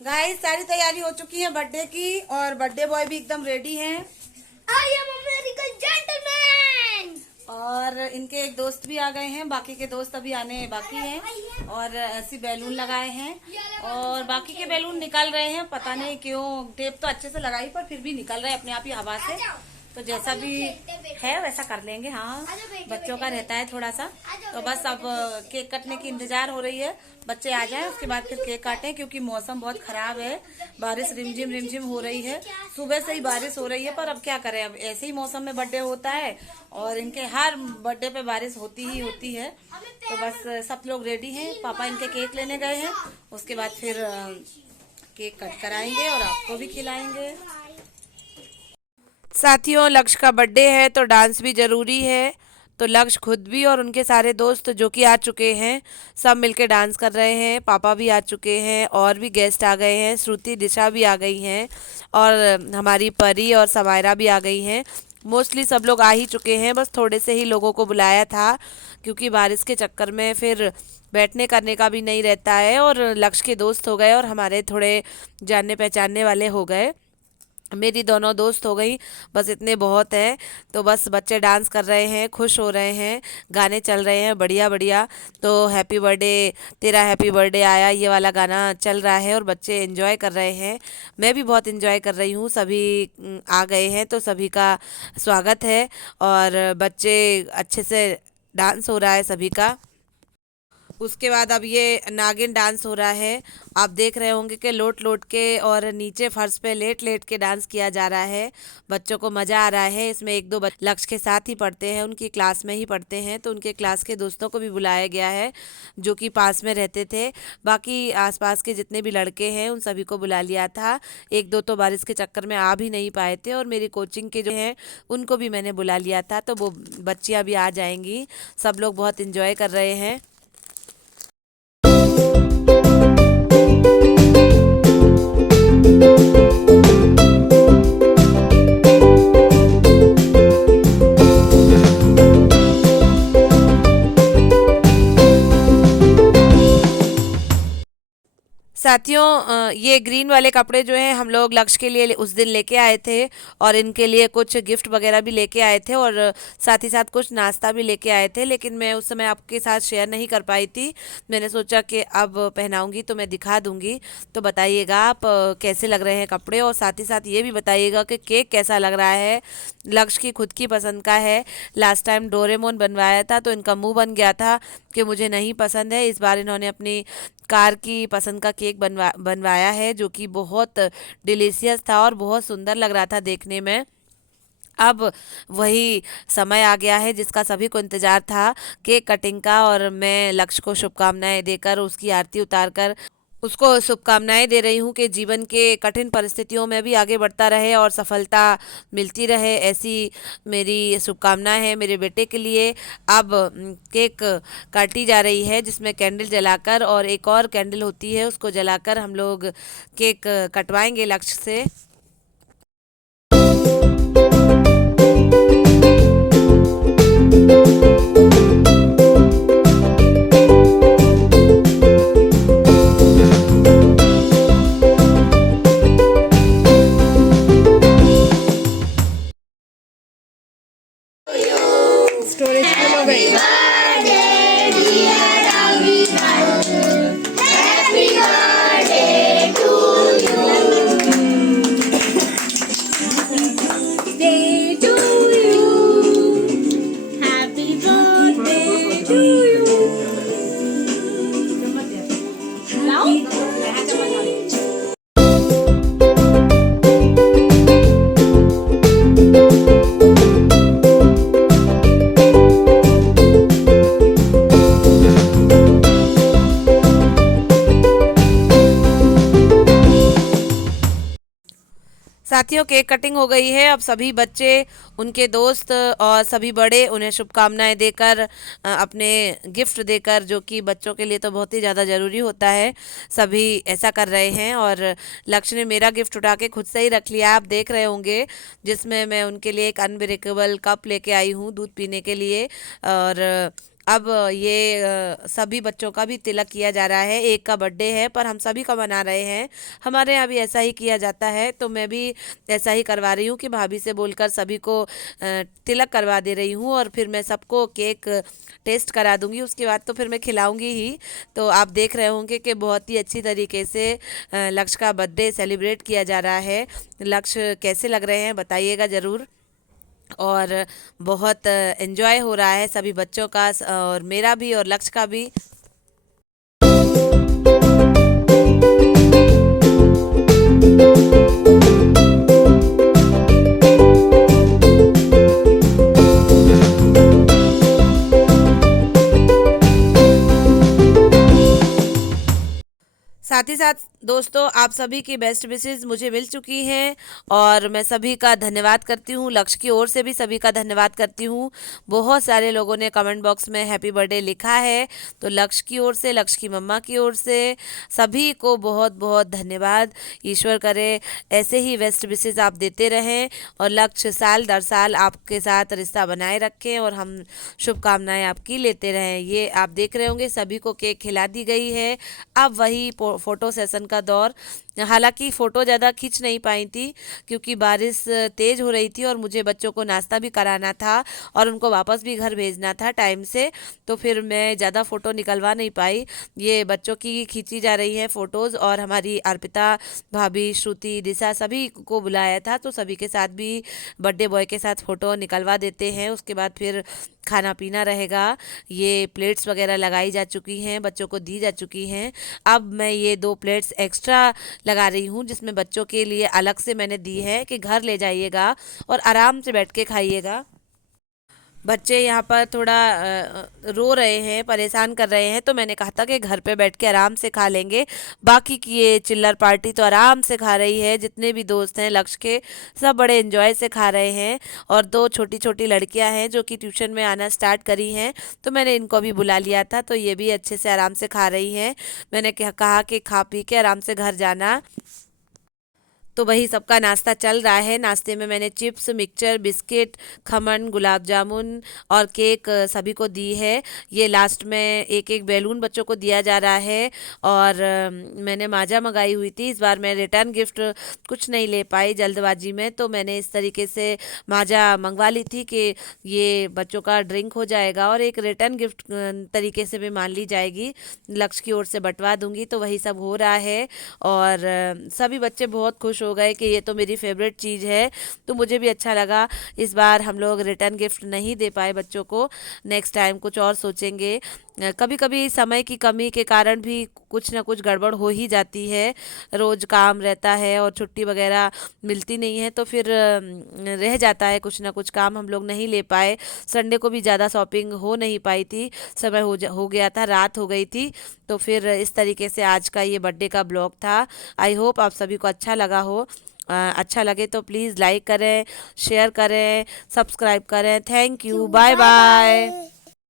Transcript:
Guys सारी तैयारी हो चुकी है बर्थडे की और बर्थडे बॉय भी एकदम रेडी हैं। I am American gentleman. और इनके एक दोस्त भी आ गए हैं, बाकी के दोस्त अभी आने बाकी हैं। और ऐसी बैलून लगाए हैं और बाकी के बैलून निकल रहे हैं, पता नहीं क्यों। टेप तो अच्छे से लगाई पर फिर भी निकल रहे हैं अपने आप ही हवा से। तो जैसा भी है वैसा कर लेंगे। हाँ, बच्चों का रहता है थोड़ा सा। तो बस अब केक कटने की इंतजार हो रही है, बच्चे आ जाएं उसके बाद फिर केक काटें, क्योंकि मौसम बहुत खराब है। बारिश रिमझिम रिमझिम हो रही है, सुबह से ही बारिश हो रही है। पर अब क्या करें, अब ऐसे ही मौसम में बर्थडे होता है और इनके हर बर्थडे पे बारिश होती ही होती है। तो बस सब लोग रेडी हैं, पापा इनके केक लेने गए हैं, उसके बाद फिर केक कट कराएंगे और आपको भी खिलाएंगे। साथियों, लक्ष्य का बर्थडे है तो डांस भी ज़रूरी है। तो लक्ष्य खुद भी और उनके सारे दोस्त जो कि आ चुके हैं, सब मिलके डांस कर रहे हैं। पापा भी आ चुके हैं और भी गेस्ट आ गए हैं, श्रुति दिशा भी आ गई हैं और हमारी परी और समायरा भी आ गई हैं। मोस्टली सब लोग आ ही चुके हैं, बस थोड़े से ही लोगों को बुलाया था, क्योंकि बारिश के चक्कर में फिर बैठने करने का भी नहीं रहता है। और लक्ष्य के दोस्त हो गए और हमारे थोड़े जानने पहचानने वाले हो गए, मेरी दोनों दोस्त हो गई, बस इतने बहुत हैं। तो बस बच्चे डांस कर रहे हैं, खुश हो रहे हैं, गाने चल रहे हैं बढ़िया बढ़िया। तो हैप्पी बर्थडे तेरा हैप्पी बर्थडे आया, ये वाला गाना चल रहा है और बच्चे एंजॉय कर रहे हैं। मैं भी बहुत एंजॉय कर रही हूँ। सभी आ गए हैं तो सभी का स्वागत है और बच्चे अच्छे से डांस हो रहा है सभी का। उसके बाद अब ये नागिन डांस हो रहा है। आप देख रहे होंगे कि लोट लोट के और नीचे फर्श पे लेट लेट के डांस किया जा रहा है। बच्चों को मज़ा आ रहा है इसमें। एक दो लक्ष्य के साथ ही पढ़ते हैं, उनकी क्लास में ही पढ़ते हैं, तो उनके क्लास के दोस्तों को भी बुलाया गया है जो कि पास में रहते थे। बाकी आसपास के जितने भी लड़के हैं उन सभी को बुला लिया था। एक दो तो बारिश के चक्कर में आ भी नहीं पाए थे और मेरी कोचिंग के जो हैं उनको भी मैंने बुला लिया था, तो वो बच्चियाँ भी आ जाएंगी। सब लोग बहुत इंजॉय कर रहे हैं। साथियों, ये ग्रीन वाले कपड़े जो हैं हम लोग लक्ष्य के लिए उस दिन लेके आए थे और इनके लिए कुछ गिफ्ट वगैरह भी लेके आए थे और साथ ही साथ कुछ नाश्ता भी लेके आए थे, लेकिन मैं उस समय आपके साथ शेयर नहीं कर पाई थी। मैंने सोचा कि अब पहनाऊंगी तो मैं दिखा दूंगी। तो बताइएगा आप कैसे लग रहे हैं कपड़े, और साथ ही साथ ये भी बताइएगा कि केक कैसा लग रहा है। लक्ष्य की खुद की पसंद का है। लास्ट टाइम डोरेमोन बनवाया था तो इनका मुंह बन गया था कि मुझे नहीं पसंद है। इस बार इन्होंने अपनी कार की पसंद का केक बनवाया है, जो कि बहुत डिलीशियस था और बहुत सुंदर लग रहा था देखने में। अब वही समय आ गया है जिसका सभी को इंतजार था, केक कटिंग का। और मैं लक्ष्य को शुभकामनाएं देकर, उसकी आरती उतारकर उसको शुभकामनाएं दे रही हूँ कि जीवन के कठिन परिस्थितियों में भी आगे बढ़ता रहे और सफलता मिलती रहे, ऐसी मेरी शुभकामनाएं हैं मेरे बेटे के लिए। अब केक काटी जा रही है, जिसमें कैंडल जलाकर, और एक और कैंडल होती है उसको जलाकर हम लोग केक कटवाएंगे लक्ष्य से। स्टोरेज फुल हो गई। साथियों, केक कटिंग हो गई है। अब सभी बच्चे, उनके दोस्त और सभी बड़े उन्हें शुभकामनाएं देकर, अपने गिफ्ट देकर, जो कि बच्चों के लिए तो बहुत ही ज़्यादा ज़रूरी होता है, सभी ऐसा कर रहे हैं। और लक्ष्य ने मेरा गिफ्ट उठा के खुद से ही रख लिया, आप देख रहे होंगे, जिसमें मैं उनके लिए एक अनब्रेकेबल कप लेके आई हूँ दूध पीने के लिए। और अब ये सभी बच्चों का भी तिलक किया जा रहा है। एक का बर्थडे है पर हम सभी का मना रहे हैं। हमारे यहाँ भी ऐसा ही किया जाता है, तो मैं भी ऐसा ही करवा रही हूँ कि भाभी से बोलकर सभी को तिलक करवा दे रही हूँ, और फिर मैं सबको केक टेस्ट करा दूंगी। उसके बाद तो फिर मैं खिलाऊंगी ही। तो आप देख रहे होंगे कि बहुत ही अच्छी तरीके से लक्ष्य का बर्थडे सेलिब्रेट किया जा रहा है। लक्ष्य कैसे लग रहे हैं बताइएगा ज़रूर। और बहुत एंजॉय हो रहा है सभी बच्चों का, और मेरा भी और लक्ष्य का भी। साथ ही साथ दोस्तों, आप सभी की बेस्ट विशेस मुझे मिल चुकी हैं, और मैं सभी का धन्यवाद करती हूँ। लक्ष्य की ओर से भी सभी का धन्यवाद करती हूँ। बहुत सारे लोगों ने कमेंट बॉक्स में हैप्पी बर्थडे लिखा है, तो लक्ष्य की ओर से, लक्ष्य की मम्मा की ओर से सभी को बहुत बहुत धन्यवाद। ईश्वर करे ऐसे ही बेस्ट विशेस आप देते रहें, और लक्ष्य साल दर साल आपके साथ रिश्ता बनाए रखें, और हम शुभकामनाएं आपकी लेते रहें। ये आप देख रहे होंगे सभी को केक खिला दी गई है। अब वही फ़ोटो सेशन का दौर। हालांकि फ़ोटो ज़्यादा खींच नहीं पाई थी क्योंकि बारिश तेज़ हो रही थी, और मुझे बच्चों को नाश्ता भी कराना था और उनको वापस भी घर भेजना था टाइम से, तो फिर मैं ज़्यादा फ़ोटो निकलवा नहीं पाई। ये बच्चों की खींची जा रही हैं फ़ोटोज़, और हमारी अर्पिता भाभी, श्रुति, दिशा सभी को बुलाया था, तो सभी के साथ भी बर्थडे बॉय के साथ फ़ोटो निकलवा देते हैं। उसके बाद फिर खाना पीना रहेगा। ये प्लेट्स वगैरह लगाई जा चुकी हैं, बच्चों को दी जा चुकी हैं। अब मैं ये 2 प्लेट्स एक्स्ट्रा लगा रही हूँ, जिसमें बच्चों के लिए अलग से मैंने दी है कि घर ले जाइएगा और आराम से बैठ के खाइएगा। बच्चे यहाँ पर थोड़ा रो रहे हैं, परेशान कर रहे हैं, तो मैंने कहा था कि घर पे बैठ के आराम से खा लेंगे। बाकी की ये चिल्लर पार्टी तो आराम से खा रही है। जितने भी दोस्त हैं लक्ष्य के, सब बड़े एंजॉय से खा रहे हैं। और 2 छोटी छोटी लड़कियां हैं जो कि ट्यूशन में आना स्टार्ट करी हैं, तो मैंने इनको भी बुला लिया था, तो ये भी अच्छे से आराम से खा रही हैं। मैंने कहा कि खा पी के आराम से घर जाना। तो वही सबका नाश्ता चल रहा है। नाश्ते में मैंने chips, mixture, biscuit, khaman, gulab jamun और केक सभी को दी है। ये लास्ट में एक एक बैलून बच्चों को दिया जा रहा है। और मैंने माजा मंगाई हुई थी। इस बार मैं रिटर्न गिफ्ट कुछ नहीं ले पाई जल्दबाजी में, तो मैंने इस तरीके से माजा मंगवा ली थी कि ये बच्चों का ड्रिंक हो जाएगा और एक रिटर्न गिफ्ट तरीके से भी मान ली जाएगी। लक्ष्य की ओर से बंटवा दूंगी, तो वही सब हो रहा है। और सभी बच्चे बहुत खुश हो गए कि ये तो मेरी फेवरेट चीज़ है, तो मुझे भी अच्छा लगा। इस बार हम लोग रिटर्न गिफ्ट नहीं दे पाए बच्चों को, नेक्स्ट टाइम कुछ और सोचेंगे। कभी कभी समय की कमी के कारण भी कुछ ना कुछ गड़बड़ हो ही जाती है। रोज़ काम रहता है और छुट्टी वगैरह मिलती नहीं है, तो फिर रह जाता है कुछ ना कुछ काम, हम लोग नहीं ले पाए। संडे को भी ज़्यादा शॉपिंग हो नहीं पाई थी, समय हो गया था, रात हो गई थी। तो फिर इस तरीके से आज का ये बर्थडे का ब्लॉग था। आई होप आप सभी को अच्छा लगा हो। अच्छा लगे तो प्लीज़ लाइक करें, शेयर करें, सब्सक्राइब करें। Thank you, bye bye bye. Bye.